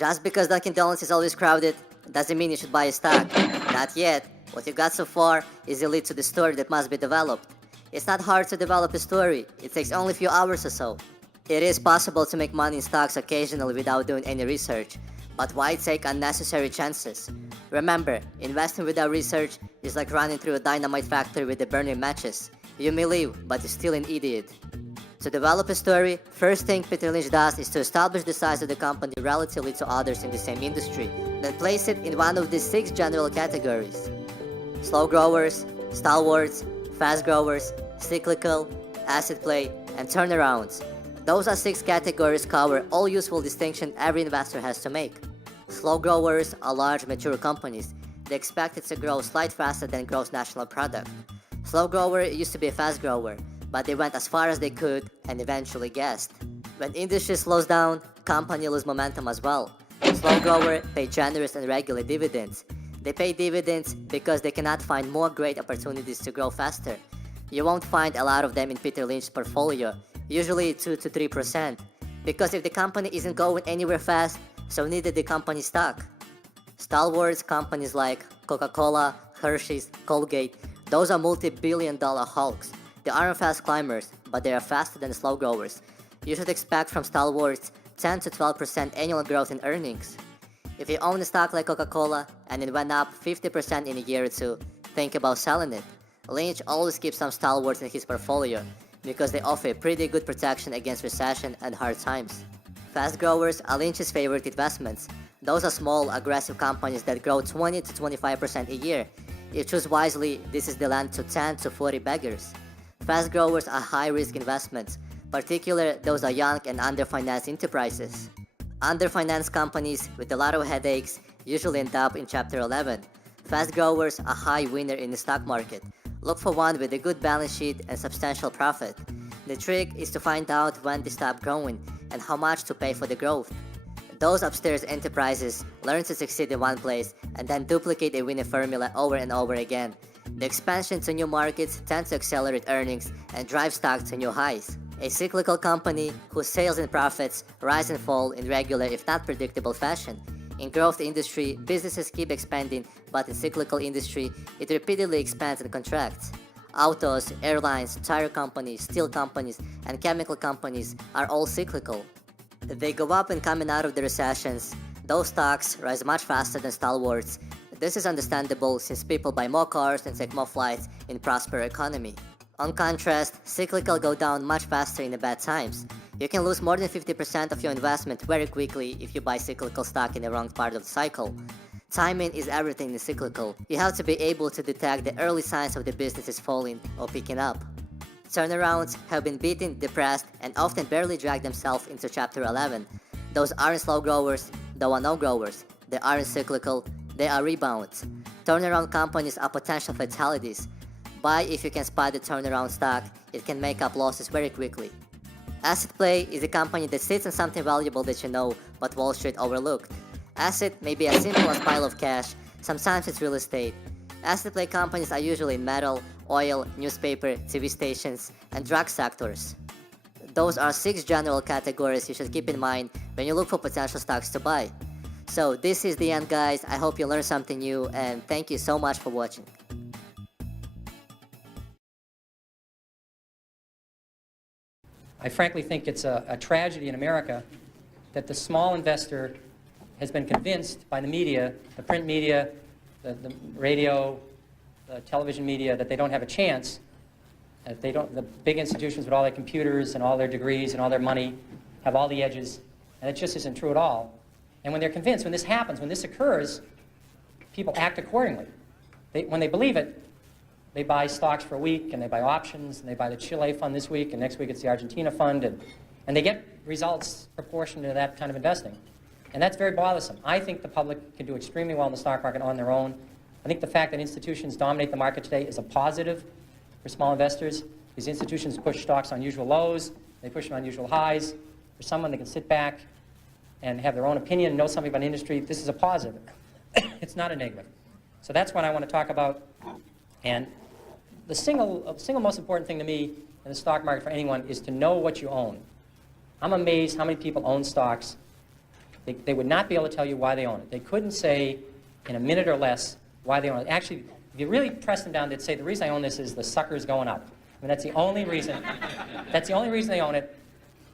Just because Dunkin' Donuts is always crowded doesn't mean you should buy a stock. Not yet. What you got so far is the lead to the story that must be developed. It's not hard to develop a story. It takes only a few hours or so. It is possible to make money in stocks occasionally without doing any research. But why take unnecessary chances? Remember, investing without research is like running through a dynamite factory with the burning matches. You may live, but you're still an idiot. To develop a story, first thing Peter Lynch does is to establish the size of the company relatively to others in the same industry, then place it in one of these 6 general categories: slow growers, stalwarts, fast growers, cyclical, asset play, and turnarounds. Those are 6 categories cover all useful distinction every investor has to make. Slow growers are large mature companies. They expected to grow slightly faster than gross national product. Slow grower used to be a fast grower, but they went as far as they could and eventually guessed. When industry slows down, company lose momentum as well. Slow grower pay generous and regular dividends. They pay dividends because they cannot find more great opportunities to grow faster. You won't find a lot of them in Peter Lynch's portfolio, usually 2 to 3%, because if the company isn't going anywhere fast, so neither the company stock. Stalwarts companies like Coca-Cola, Hershey's, Colgate, those are multi-billion-dollar hulks. They aren't fast climbers, but they are faster than slow growers. You should expect from stalwarts 10 to 12% annual growth in earnings. If you own a stock like Coca-Cola and it went up 50% in a year or two, think about selling it. Lynch always keeps some stalwarts in his portfolio because they offer pretty good protection against recession and hard times. Fast growers are Lynch's favorite investments. Those are small, aggressive companies that grow 20 to 25% a year. If you choose wisely, this is the land to 10 to 40 beggars. Fast growers are high-risk investments, particularly those are young and underfinanced enterprises. Underfinanced companies with a lot of headaches usually end up in Chapter 11. Fast growers are high winner in the stock market. Look for one with a good balance sheet and substantial profit. The trick is to find out when they stop growing and how much to pay for the growth. Those upstairs enterprises learn to succeed in one place and then duplicate a winning formula over and over again. The expansion to new markets tends to accelerate earnings and drive stock to new highs. A cyclical company whose sales and profits rise and fall in regular if not predictable fashion. In growth industry, businesses keep expanding, but in cyclical industry, it repeatedly expands and contracts. Autos, airlines, tire companies, steel companies, and chemical companies are all cyclical. They go up and coming out of the recessions. Those stocks rise much faster than stalwarts. This is understandable since people buy more cars and take more flights in prosperous economy. On contrast, cyclical go down much faster in the bad times. You can lose more than 50% of your investment very quickly if you buy cyclical stock in the wrong part of the cycle. Timing is everything in cyclical. You have to be able to detect the early signs of the business is falling or picking up. Turnarounds have been beaten, depressed, and often barely drag themselves into Chapter 11. Those aren't slow growers, though are no growers. They aren't cyclical, they are rebounds. Turnaround companies are potential fatalities. Buy if you can spot the turnaround stock, it can make up losses very quickly. Asset play is a company that sits on something valuable that you know, but Wall Street overlooked. Asset may be as simple as pile of cash, sometimes it's real estate. Asset play companies are usually in metal, oil, newspaper, TV stations, and drug sectors. Those are 6 general categories you should keep in mind when you look for potential stocks to buy. So this is the end, guys. I hope you learned something new, and thank you so much for watching. I frankly think it's a tragedy in America that the small investor has been convinced by the media, the print media, the radio, the television media, that they don't have a chance, that they don't, the big institutions with all their computers and all their degrees and all their money have all the edges, and it just isn't true at all. And when they're convinced, when this happens, when this occurs, people act accordingly. When they believe it, they buy stocks for a week, and they buy options, and they buy the Chile fund this week, and next week it's the Argentina fund, and they get results proportional to that kind of investing. And that's very bothersome. I think the public can do extremely well in the stock market on their own. I think the fact that institutions dominate the market today is a positive for small investors. These institutions push stocks on unusual lows, they push them on unusual highs. For someone that can sit back and have their own opinion and know something about industry, this is a positive. It's not a negative. So that's what I want to talk about. And the single most important thing to me in the stock market for anyone is to know what you own. I'm amazed how many people own stocks They would not be able to tell you why they own it. They couldn't say in a minute or less why they own it. Actually, if you really press them down, they'd say the reason I own this is the sucker's going up. I mean, that's the only reason. That's the only reason they own it.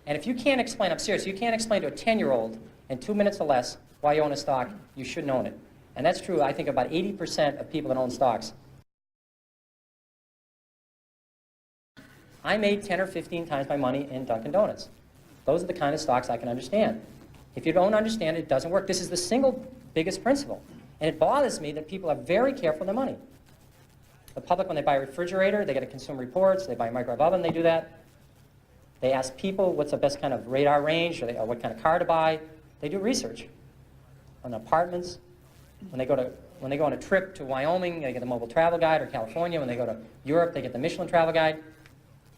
And if you can't explain, I'm serious, you can't explain to a 10-year-old in 2 minutes or less why you own a stock, you shouldn't own it. And that's true, I think, about 80% of people that own stocks. I made 10 or 15 times my money in Dunkin' Donuts. Those are the kind of stocks I can understand. If you don't understand it, it doesn't work. This is the single biggest principle. And it bothers me that people are very careful with their money. The public, when they buy a refrigerator, they get a Consumer Reports. They buy a microwave oven, they do that. They ask people what's the best kind of radar range or what kind of car to buy. They do research on apartments. When they go on a trip to Wyoming, they get the Mobile Travel Guide, or California. When they go to Europe, they get the Michelin Travel Guide.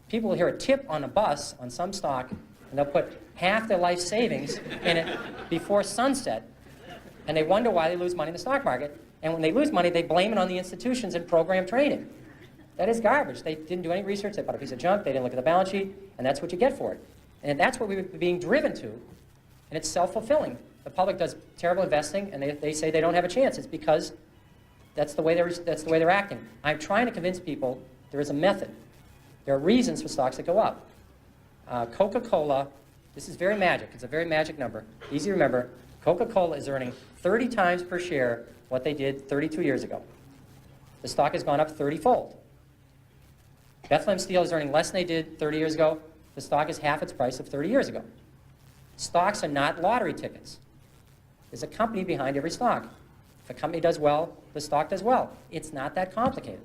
People will hear a tip on a bus on some stock, and they'll put half their life savings in it before sunset, and they wonder why they lose money in the stock market. And when they lose money, they blame it on the institutions and program trading. That is garbage. They didn't do any research. They bought a piece of junk. They didn't look at the balance sheet, and that's what you get for it. And that's what we're being driven to, and it's self-fulfilling. The public does terrible investing, and they say they don't have a chance. It's because that's the way they're acting. I'm trying to convince people there is a method. There are reasons for stocks that go up. Coca-Cola, this is very magic. It's a very magic number. Easy to remember. Coca-Cola is earning 30 times per share what they did 32 years ago. The stock has gone up 30-fold. Bethlehem Steel is earning less than they did 30 years ago. The stock is half its price of 30 years ago. Stocks are not lottery tickets. There's a company behind every stock. If a company does well, the stock does well. It's not that complicated.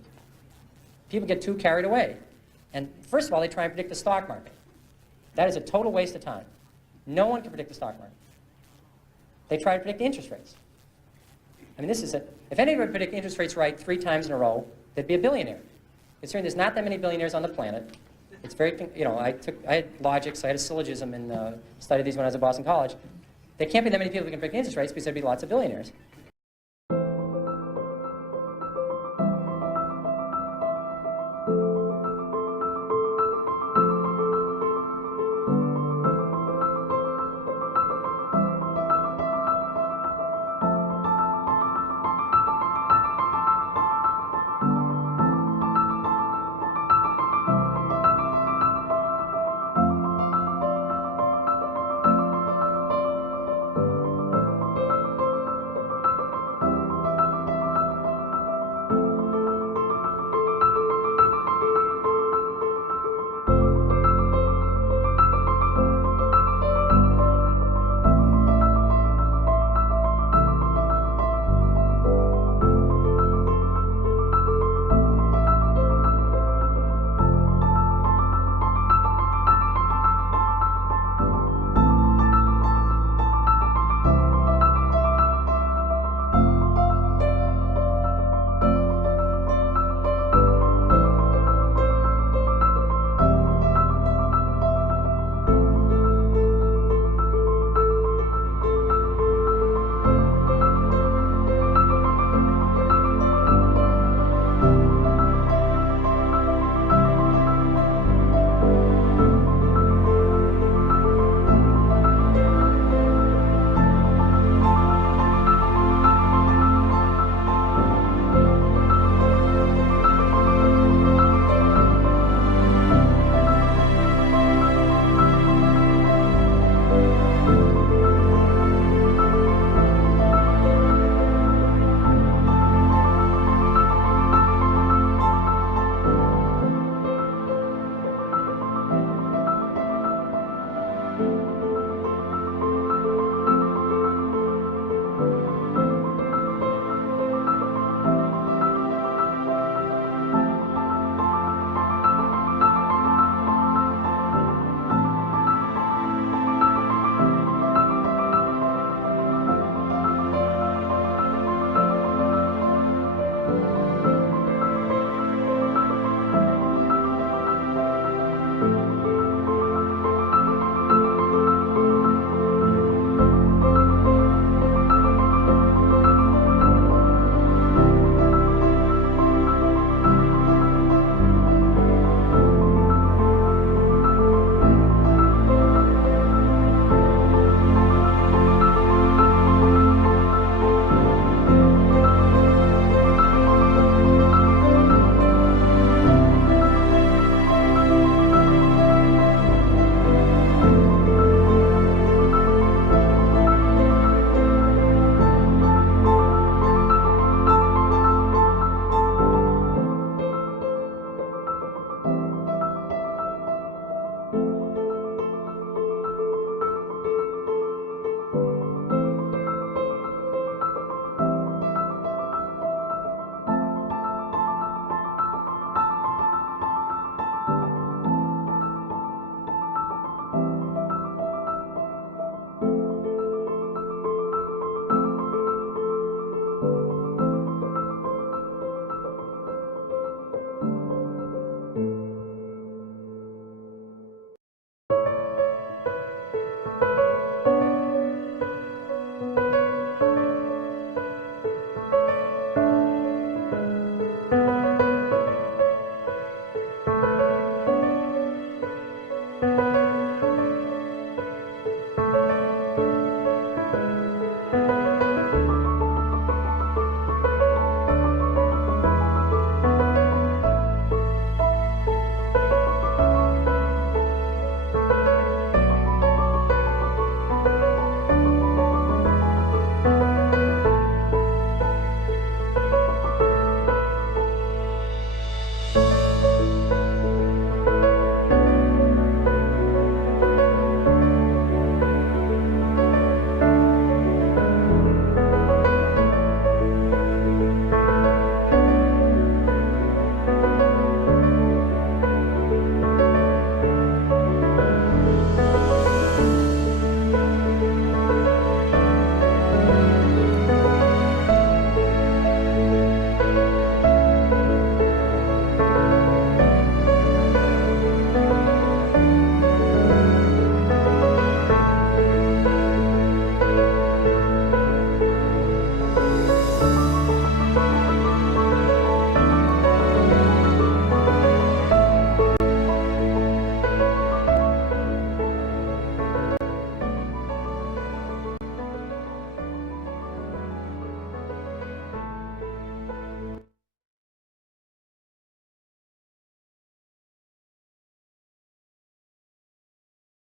People get too carried away. And first of all, they try and predict the stock market. That is a total waste of time. No one can predict the stock market. They try to predict interest rates. I mean, if anybody would predict interest rates right 3 times in a row, they'd be a billionaire. Considering there's not that many billionaires on the planet, it's very, I had logic, so I had a syllogism and studied these when I was at Boston College. There can't be that many people who can predict interest rates because there'd be lots of billionaires.